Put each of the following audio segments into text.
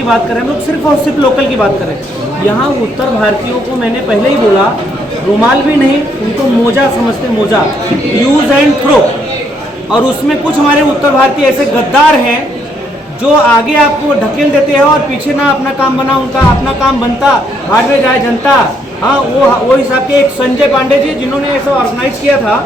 की बात करें, हम लोग सिर्फ और सिर्फ लोकल की बात करें। यहाँ उत्तर भारतीयों को मैंने पहले ही बोला, रुमाल भी नहीं, उनको मोजा समझते, मोजा यूज एंड थ्रो। और उसमें कुछ हमारे उत्तर भारतीय ऐसे गद्दार हैं जो आगे आपको ढकेल देते हैं और पीछे ना अपना काम बना, उनका अपना काम बनता, भाड़ में जाए जनता। हाँ, वो हिसाब के एक संजय पांडे जी जिन्होंने ऐसा ऑर्गेनाइज किया था,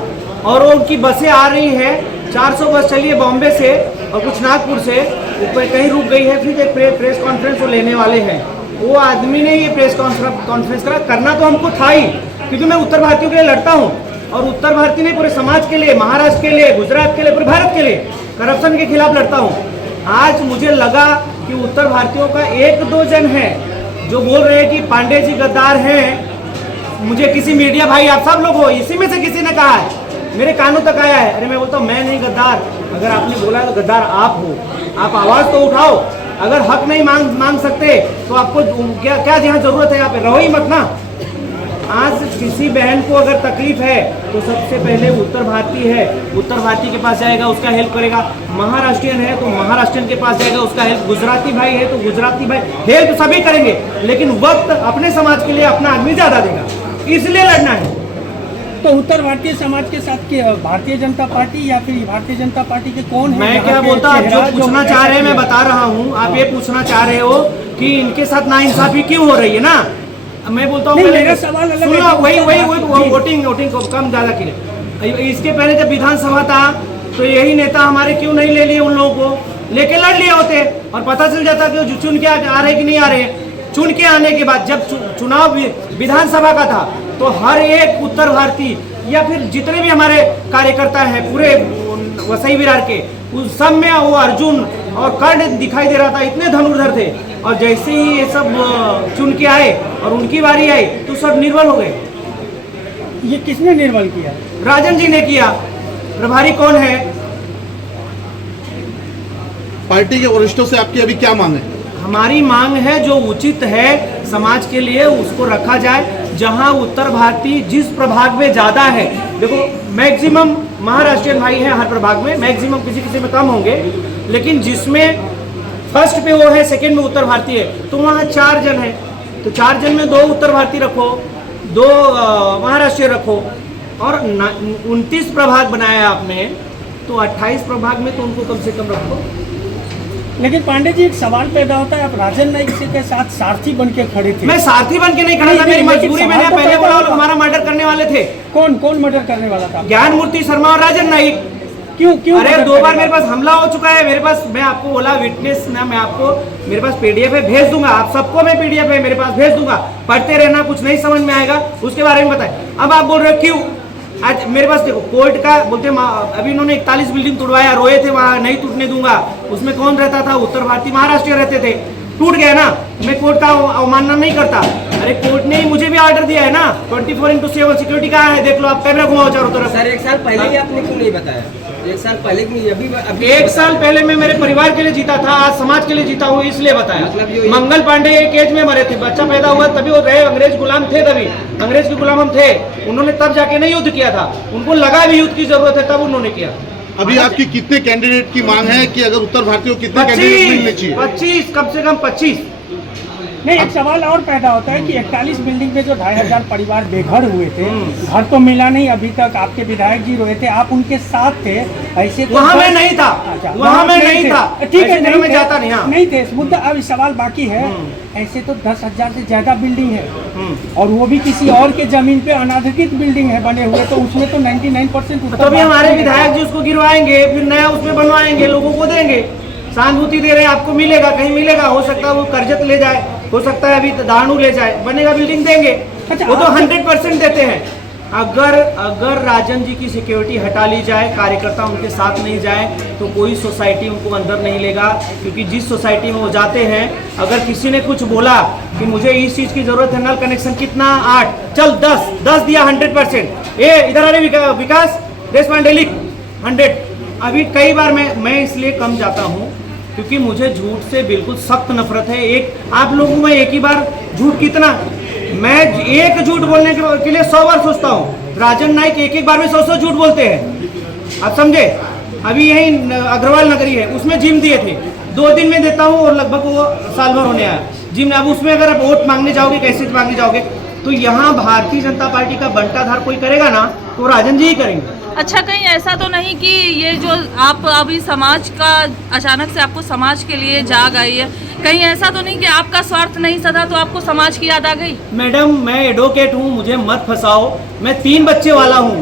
और वो उनकी बसें आ रही हैं, 400 बस चली है बॉम्बे से और कुछ नागपुर से, ऊपर कहीं रुक गई है, फिर एक प्रेस कॉन्फ्रेंस वो लेने वाले हैं। वो आदमी ने ये प्रेस कॉन्फ्रेंस करना तो हमको था ही, क्योंकि मैं उत्तर भारतीयों के लिए लड़ता हूँ, और उत्तर भारतीय नहीं पूरे समाज के लिए, महाराष्ट्र के लिए, गुजरात के लिए, पूरे भारत के लिए करप्शन के खिलाफ लड़ता हूँ। आज मुझे लगा कि उत्तर भारतीयों का 1-2 जन है जो बोल रहे हैं कि पांडे जी गद्दार हैं। मुझे किसी मीडिया भाई, आप सब लोग हो, इसी में से किसी ने कहा है, मेरे कानों तक आया है। अरे मैं बोलता हूँ मैं नहीं गद्दार, अगर आपने बोला है तो गद्दार आप हो। आप आवाज़ तो उठाओ, अगर हक नहीं मांग सकते तो आपको क्या जहाँ जरूरत है यहाँ पे रहो ही मत ना। आज किसी बहन को अगर तकलीफ है तो सबसे पहले उत्तर भारतीय है, उत्तर भारतीय के पास जाएगा, उसका हेल्प करेगा। महाराष्ट्रियन है तो महाराष्ट्रियन के पास जाएगा, उसका हेल्प। गुजराती भाई है तो गुजराती भाई, हेल्प सभी करेंगे, लेकिन वक्त अपने समाज के लिए अपना आदमी ज्यादा देगा, इसलिए लड़ना है। तो उत्तर भारतीय समाज के साथ के भारतीय जनता पार्टी या फिर भारतीय जनता पार्टी के कौन है? मैं क्या बोलता, आप जो पूछना चाह रहे हैं मैं बता रहा हूँ। आप ये पूछना चाह रहे हो कि इनके साथ नाइंसाफी क्यों हो रही है ना, मैं बोलता हूँ मेरा सवाल अलग है। वही वोटिंग को कम ज्यादा के लिए। इसके पहले जब विधानसभा था तो यही नेता हमारे क्यों नहीं ले लिए, उन लोगों को लेके लड़ लिए होते और पता चल जाता कि चुन के आ रहे कि नहीं आ रहे। चुन के आने के बाद जब चुनाव विधानसभा का था तो हर एक उत्तर भारतीय या फिर जितने भी हमारे कार्यकर्ता हैं पूरे वसई विरार के, उस सब में वो अर्जुन और कर्ण दिखाई दे रहा था, इतने धनुर्धर थे। और जैसे ही ये सब चुन के आए और उनकी बारी आई तो सब निर्बल हो गए। ये किसने निर्बल किया? राजन जी ने किया। प्रभारी कौन है? पार्टी के वरिष्ठों से आपकी अभी क्या मांग है? हमारी मांग है जो उचित है समाज के लिए उसको रखा जाए। जहां उत्तर भारतीय जिस प्रभाग में ज्यादा है, देखो मैक्सिमम महाराष्ट्रियन भाई हैं हर प्रभाग में, मैक्सिमम किसी में कम होंगे, लेकिन जिसमें फर्स्ट पे वो है, सेकंड में उत्तर भारतीय है, तो वहाँ 4 जन है, तो 4 जन में 2 उत्तर भारतीय रखो, 2 महाराष्ट्रीय रखो, और 29 प्रभाग बनाया आपने, तो 28 प्रभाग में तो उनको कम से कम रखो। लेकिन पांडे जी एक सवाल पैदा होता है, आप राजन नाईक के साथ सारथी बन के खड़े थे। मैं सारथी बन के नहीं खड़ा था, मेरी मजबूरी। मैंने पहले बोला हमारा मर्डर करने वाले थे। कौन मर्डर करने वाला था? ज्ञान मूर्ति शर्मा और राजन नाईक। क्यों? अरे 2 बार मेरे पास हमला हो चुका है। मेरे पास, मैं आपको बोला विटनेस ना, मैं आपको मेरे पास पीडीएफ है, भेज दूंगा। आप सबको मैं पीडीएफ है मेरे पास भेज दूंगा, पढ़ते रहना, कुछ नहीं समझ में आएगा उसके बारे में बताए। अब आप बोल रहे हो क्यों? आज मेरे पास देखो कोर्ट का बोलते, अभी इन्होंने 41 बिल्डिंग तोड़वाया, रोए थे, वहाँ नहीं टूटने दूंगा। उसमें कौन रहता था? उत्तर भारतीय महाराष्ट्र रहते थे, टूट गया ना। मैं कोर्ट का अवमानना नहीं करता। अरे कोर्ट ने ही मुझे भी ऑर्डर दिया है ना, 24/7 सिक्योरिटी का है, देख लो आप, कैमरा घुमाओ चारों तरफ। सर 1 साल पहले ही आपने क्यों नहीं बताया? 1 साल पहले क्यों? अभी 1 साल पहले मैं मेरे परिवार के लिए जीता था, आज समाज के लिए जीता हूँ, इसलिए बताया। मंगल पांडे एक एज में मरे थे, बच्चा पैदा हुआ तभी वो रहे, अंग्रेज गुलाम थे, तभी अंग्रेज के गुलाम हम थे। उन्होंने तब जाके नहीं युद्ध किया था, उनको लगा भी युद्ध की जरूरत है, तब उन्होंने किया। अभी आपकी कितने कैंडिडेट की मांग है कि अगर उत्तर भारतीयों को कितने कैंडिडेट मिलने चाहिए? 25, कम से कम 25। नहीं, एक सवाल और पैदा होता है कि 41 बिल्डिंग में जो 2500 परिवार बेघर हुए थे, घर तो मिला नहीं अभी तक, आपके विधायक जी रोए थे, आप उनके साथ थे, ऐसे तो वहाँ में नहीं था। अच्छा, वहाँ में नहीं था, ठीक है, नहीं जाता नहीं थे। मुद्दा अब सवाल बाकी है, ऐसे तो 10,000 से ज्यादा बिल्डिंग है, और वो भी किसी और के जमीन पे अनाधिकृत बिल्डिंग है बने हुए, तो उसमें तो 99% तो अभी हमारे विधायक जी उसको गिरवाएंगे, फिर नया उसमें बनवाएंगे, लोगों को देंगे। सहानुभूति दे रहे हैं, आपको मिलेगा, कहीं मिलेगा, हो सकता है वो कर्जत ले जाए, हो सकता है अभी दाणू ले जाए, बनेगा बिल्डिंग देंगे। अच्छा, वो तो 100% देते हैं। अगर राजन जी की सिक्योरिटी हटा ली जाए, कार्यकर्ता उनके साथ नहीं जाए, तो कोई सोसाइटी उनको अंदर नहीं लेगा, क्योंकि जिस सोसाइटी में वो जाते हैं, अगर किसी ने कुछ बोला कि मुझे इस चीज़ की जरूरत है, नल कनेक्शन कितना 8, चल 10 दिया 100%। ये इधर आ रहे विकास देश पांडे लिख 100। अभी कई बार मैं इसलिए कम जाता हूँ क्योंकि मुझे झूठ से बिल्कुल सख्त नफरत है। आप लोगों में एक ही बार झूठ कितना, मैं एक झूठ बोलने के लिए 100 बार सोचता हूँ। राजन नाईक एक बार में 100 झूठ बोलते हैं, आप समझे। अभी यही अग्रवाल नगरी है, उसमें जिम दिए थे, 2 दिन में देता हूँ और लगभग वो साल भर होने आया जी। अब उसमें अगर आप वोट मांगने जाओगे, कैसे मांगने जाओगे, तो यहाँ भारतीय जनता पार्टी का बंटाधार कोई करेगा ना तो राजन जी ही करेंगे। अच्छा, कहीं ऐसा तो नहीं कि ये जो आप अभी समाज का अचानक से आपको समाज के लिए जाग आई है, कहीं ऐसा तो नहीं कि आपका स्वार्थ नहीं सधा तो आपको समाज की याद आ गई? मैडम मैं एडवोकेट हूँ, मुझे मत फंसाओ, मैं 3 बच्चे वाला हूँ।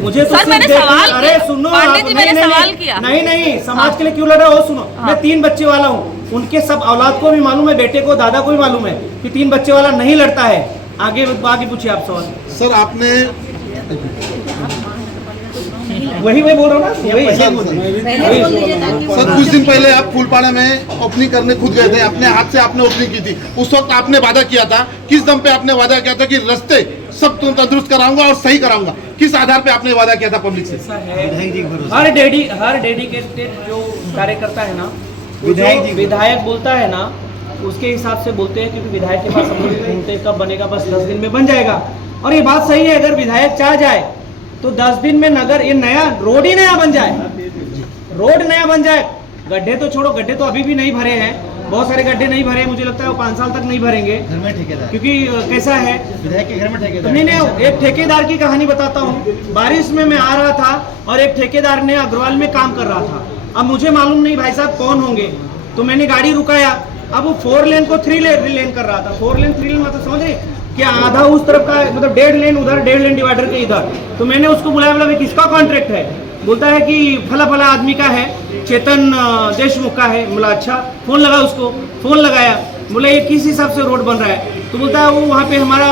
मुझे तो सर, मैंने सवाल अरे सुनो पांडे जी, मैंने सवाल किया। नहीं समाज के लिए क्यों लड़ रहे हो, सुनो। मैं 3 बच्चे वाला हूँ, उनके सब औलाद को भी मालूम है, बेटे को, दादा को भी मालूम है कि 3 बच्चे वाला नहीं लड़ता है। आगे पूछिए आप सवाल। सर आपने वही मैं बोल रहा हूँ ना, वही सर कुछ दिन पहले आप फूलपाड़ा में ओपनिंग करने खुद गए थे, अपने हाथ से आपने ओपनिंग की थी। उस वक्त आपने वादा किया था, किस दम पे आपने वादा किया था कि रास्ते सब तंदुरुस्त कराऊंगा और सही कराऊंगा, किस आधार पे आपने वादा किया था पब्लिक से? हर डेडिकेटेड जो कार्यकर्ता है ना, विधायक बोलता है ना, उसके हिसाब से बोलते हैं, क्योंकि विधायक के पास हम लोग घूमते कब बनेगा, बस 10 दिन में बन जाएगा। और ये बात सही है, अगर विधायक चाह जाए तो 10 दिन में नगर ये नया रोड ही नया बन जाए, रोड नया बन जाए। गड्ढे तो छोड़ो, गड्ढे तो अभी भी नहीं भरे हैं, बहुत सारे गड्ढे नहीं भरे हैं, मुझे लगता है वो 5 साल तक नहीं भरेंगे। घर में ठेकेदार, क्योंकि कैसा है, विधायक के घर में ठेकेदार नहीं, एक ठेकेदार की कहानी बताता हूँ। बारिश में मैं आ रहा था और एक ठेकेदार ने अग्रवाल में काम कर रहा था। अब मुझे मालूम नहीं भाई साहब कौन होंगे, तो मैंने गाड़ी रुकाया। अब वो 4 लेन को 3 लेन कर रहा था। 4 लेन 3 लेन मतलब समझ रहे कि आधा उस तरफ का, मतलब 1.5 लेन उधर, 1.5 लेन डिवाइडर के इधर। तो मैंने उसको बुलाया, बोला किसका कॉन्ट्रैक्ट है? बोलता है कि फला आदमी का है, चेतन देशमुख का है। बोला अच्छा, फोन लगा उसको, फोन लगाया, बोला ये किस हिसाब से रोड बन रहा है? तो बोलता है वो वहाँ पे हमारा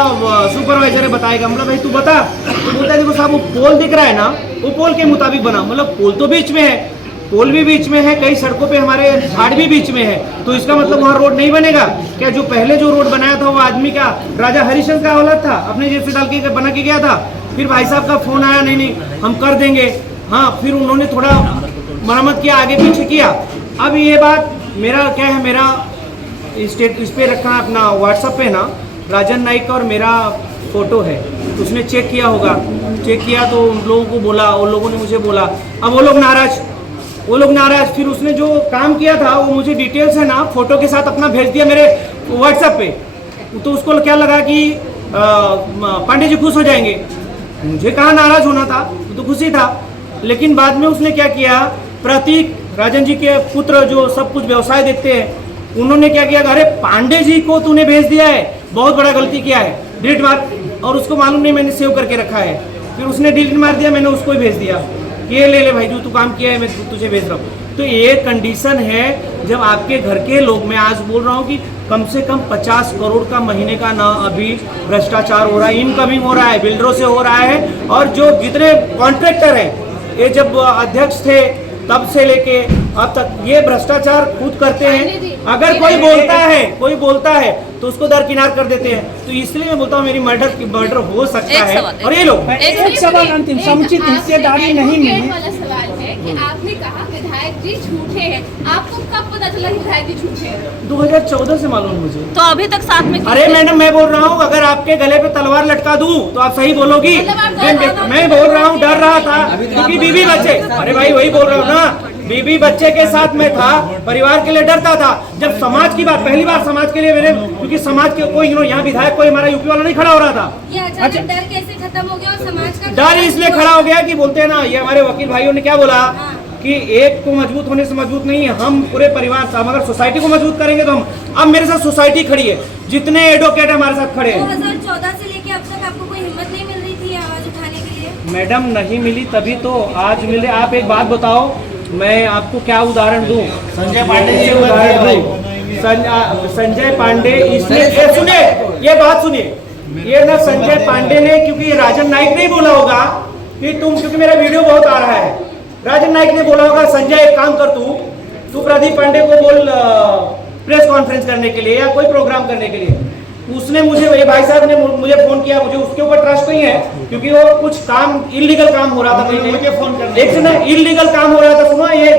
सुपरवाइजर है, बताएगा। मतलब भाई तू बता। तो बोलता है देखो साहब वो पोल दिख रहा है ना, वो पोल के मुताबिक बना। मतलब पोल तो बीच में है, पोल भी बीच में है, कई सड़कों पे हमारे झाड़ भी बीच में है, तो इसका मतलब वहाँ रोड नहीं बनेगा क्या? जो पहले जो रोड बनाया था वो आदमी का, राजा हरिश्चंद्र का औलाद था, अपने जेब से डाल के बना के गया था। फिर भाई साहब का फोन आया, नहीं हम कर देंगे। हाँ, फिर उन्होंने थोड़ा मरम्मत किया, आगे पीछे किया। अब ये बात मेरा क्या है, मेरा स्टेट इस पे रखा है अपना व्हाट्सएप पे ना, राजन नाइक और मेरा फोटो है। उसने चेक किया होगा, चेक किया तो उन लोगों को बोला, उन लोगों ने मुझे बोला। अब वो लोग नाराज। फिर उसने जो काम किया था वो मुझे डिटेल्स है ना फोटो के साथ अपना भेज दिया मेरे व्हाट्सएप पे। तो उसको क्या लगा कि पांडे जी खुश हो जाएंगे। मुझे कहाँ नाराज होना था, तो खुशी था। लेकिन बाद में उसने क्या किया, प्रतीक राजन जी के पुत्र जो सब कुछ व्यवसाय देखते हैं, उन्होंने क्या किया, अरे पांडे जी को तूने भेज दिया है, बहुत बड़ा गलती किया है, डिलीट मार। और उसको मालूम नहीं मैंने सेव करके रखा है। फिर उसने डिलीट मार दिया, मैंने उसको ही भेज दिया, ये ले भाई जो तू काम किया है मैं तुझे भेज रहा हूँ। तो ये कंडीशन है जब आपके घर के लोग, मैं आज बोल रहा हूँ कि कम से कम 50 करोड़ का महीने का ना अभी भ्रष्टाचार हो रहा है, इनकमिंग हो रहा है, बिल्डरों से हो रहा है। और जो जितने कॉन्ट्रैक्टर हैं, ये जब अध्यक्ष थे तब से लेके अब तक ये भ्रष्टाचार खुद करते हैं। अगर कोई बोलता है तो उसको दरकिनार कर देते हैं। तो इसलिए मैं बोलता हूँ मेरी मर्डर हो सकता है। और ये लोग एक सवाल अंतिम, समुचित हिस्सेदारी नहीं मिली। वाला सवाल है कि आपने कहा विधायक जी झूठे हैं, आपको कब पता चला कि विधायक जी झूठे हैं? 2014 से मालूम मुझे। तो अभी तक साथ में? अरे मैडम मैं बोल रहा हूँ, अगर आपके गले पे तलवार लटका दूं तो आप सही बोलोगी। मैं बोल रहा हूँ डर रहा था क्योंकि बीवी बच्चे, अरे भाई वही बोल रहा हूँ ना, बीवी बच्चे के साथ में था, परिवार के लिए डरता था। जब समाज की बात, पहली बार समाज के लिए मैंने, क्योंकि समाज के कोई यहाँ विधायक कोई हमारा यूपी वाला नहीं खड़ा हो रहा था। ये अचानक डर कैसे खत्म हो गया और समाज का डर इसलिए खड़ा हो गया कि बोलते हैं ना, ये हमारे वकील भाइयों ने क्या बोला कि एक को मजबूत होने से मजबूत नहीं है, हम पूरे परिवार से, हम अगर सोसाइटी को मजबूत करेंगे तो हम, अब मेरे साथ सोसाइटी खड़ी है, जितने एडवोकेट हमारे साथ खड़े हैं। 2014 से लेके अब तक आपको कोई हिम्मत नहीं मिल रही थी आवाज उठाने के लिए? मैडम नहीं मिली तभी तो आज मिले। आप एक बात बताओ, मैं आपको क्या उदाहरण दूं? संजय पांडे जी उदाहरण दूं। संजय पांडे इसलिए, ये सुनिए, ये बात सुनिए, ये ना संजय पांडे ने, क्योंकि राजन नाइक ने बोला होगा कि तुम, क्योंकि मेरा वीडियो बहुत आ रहा है, राजन नाइक ने बोला होगा संजय एक काम कर, तू प्रदीप पांडे को बोल प्रेस कॉन्फ्रेंस करने के लिए या कोई प्रोग्राम करने के लिए। उसने मुझे, ये भाई साहब ने मुझे फोन किया, मुझे उसके ऊपर ट्रस्ट नहीं है क्योंकि वो कुछ काम इलीगल काम हो रहा था, एक से ना इलीगल काम हो रहा था। सुनो, ये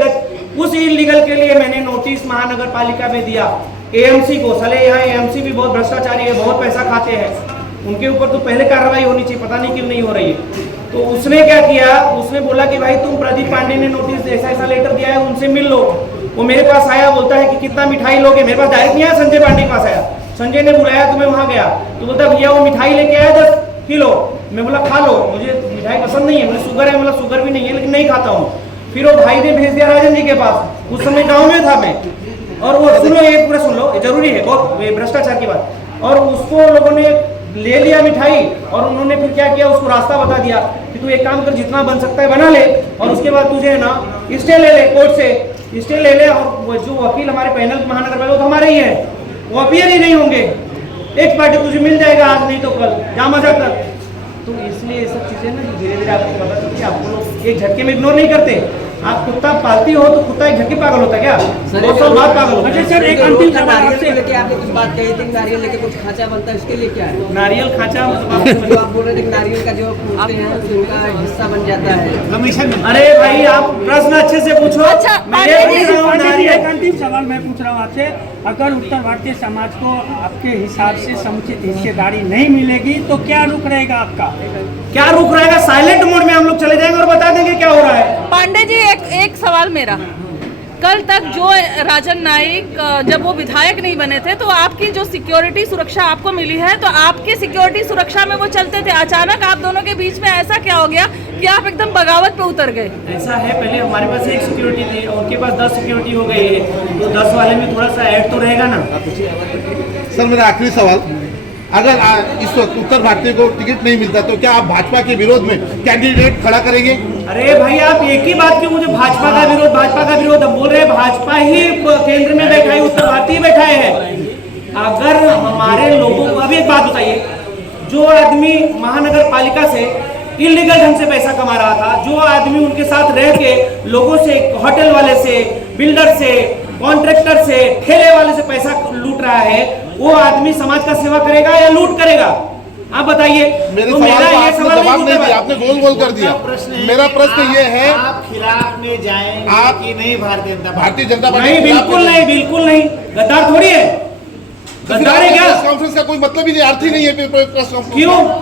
उस इलीगल के लिए मैंने नोटिस महानगर पालिका में दिया, एएमसी को। साले यहाँ एएमसी भी बहुत भ्रष्टाचारी है, बहुत पैसा खाते हैं, उनके ऊपर तो पहले कार्रवाई होनी चाहिए, पता नहीं क्यों नहीं हो रही है। तो उसने क्या किया, उसने बोला कि भाई तुम प्रदीप पांडे ने नोटिस ऐसा लेटर दिया है, उनसे मिल लो। वो मेरे पास आया, बोलता है कि कितना मिठाई लोगे। मेरे पास डायरेक्ट नहीं आया, संजय पांडे के पास आया। संजय ने बुलाया तो मैं वहाँ गया, तो बोलता भैया वो मिठाई लेके आया 10 किलो। मैं बोला खा लो, मुझे मिठाई पसंद नहीं है, मुझे शुगर है। बोला शुगर भी नहीं है लेकिन नहीं खाता हूँ। फिर वो भाई ने भेज दिया राजन जी के पास, उस समय गाँव में था मैं। और वो सुनो, ये पूरा सुन लो, ये जरूरी है बहुत, भ्रष्टाचार की बात। और उसको लोगों ने ले लिया मिठाई, और उन्होंने फिर क्या किया, उसको रास्ता बता दिया कि तू एक काम कर, जितना बन सकता है बना ले, और उसके बाद तुझे ना स्टे ले ले, कोर्ट से स्टे ले ले। और वो जो वकील हमारे पैनल महानगर पालिका, वो तो हमारे ही है, वो अपीयर ही नहीं होंगे। एक पार्टी तुझे मिल जाएगा आज नहीं तो कल, जा मजा कर। तो इसलिए ये सब चीजें ना धीरे धीरे आपको पता चलती है। आपको लोग एक झटके में इग्नोर नहीं करते। आप कुत्ता पालती हो तो कुत्ता एक झटके पागल होता है क्या? 2 साल बाद पागल होता है। सर एक अंतिम सवाल नारियल आपसे, को लेके आपने कुछ बात कही थी, नारियल लेके कुछ खांचा बनता है, उसके लिए क्या है? नारियल खांचा जो आप बोल रहे थे कि नारियल का जो पूछते हैं तो उनका हिस्सा बन जाता है। अरे भाई आप प्रश्न अच्छे से पूछो। अच्छा, मैं ये पूछ रहा हूँ, पांडे जी, नारियल एक अंतिम सवाल मैं पूछ रहा हूँ आपसे। अगर उत्तर भारतीय समाज को आपके हिसाब से समुचित हिस्सेदारी नहीं मिलेगी तो क्या रुख रहेगा आपका? क्या रुक रहेगा? साइलेंट मोड में हम लोग चले जाएंगे और बता देंगे क्या हो रहा है। पांडे जी, एक सवाल मेरा, कल तक जो राजन नाइक जब वो विधायक नहीं बने थे तो आपकी जो सिक्योरिटी सुरक्षा आपको मिली है, तो आपकी सिक्योरिटी सुरक्षा में वो चलते थे। अचानक आप दोनों के बीच में ऐसा क्या हो गया कि आप एकदम बगावत पे उतर गए? ऐसा है, पहले हमारे पास एक सिक्योरिटी थी, उनके पास 10 सिक्योरिटी हो गई है, तो 10 वाले में थोड़ा सा ऐड तो रहेगा ना। सर मेरा आखिरी सवाल, अगर इस वक्त उत्तर भारतीय को टिकट नहीं मिलता तो क्या आप भाजपा के विरोध में कैंडिडेट खड़ा करेंगे? अरे भाई आप एक ही बात क्यों मुझे भाजपा का विरोध हम बोल रहे हैं? भाजपा ही केंद्र में बैठा है, उत्तर भारतीय बैठा है। अगर हमारे लोगों को, अभी एक बात बताइए, जो आदमी महानगर पालिका से इलीगल ढंग से पैसा कमा रहा था, जो आदमी उनके साथ रह के लोगों से, होटल वाले से, बिल्डर से, कॉन्ट्रैक्टर से, ठेले वाले से पैसा लूट रहा है, वो आदमी समाज का सेवा करेगा या लूट करेगा? आप बताइए। मेरे तो सवाल मेरा का ये आपने सवाल जवाब नहीं दिया, आपने गोल गोल कर दिया। मेरा प्रश्न ये है, आप खिलाफ में जाएंगे आप- कि नहीं भारतीय जनता पार्टी? भारतीय जनता पार्टी नहीं, के खिलाफ बिल्कुल नहीं, बिल्कुल नहीं। गद्दार थोड़ी है, तो फिर गद्दार है क्या? प्रेस कॉन्फ्रेंस का कोई मतलब ही नहीं, अर्थ ही नहीं है प्रेस कॉन्फ्रेंस।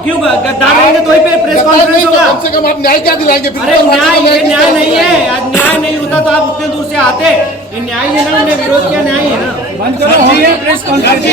क्यों गद्दार रहेंगे तो ही पे प्रेस गद्दार कॉन्फ्रेंस नहीं तो होगा? कम से कम आप न्याय क्या दिलाएंगे? फिर अरे उत्तर भारतीय न्याय, को ये किस न्याय तरह नहीं दिलाएंगे? है। आज न्याय नहीं होता तो आप उतने दूर से आते। ये न्याय है ना, उन्हें विरोध किया न्याय है ना। बंद करो, प्रेस कॉन्फ्रेंस।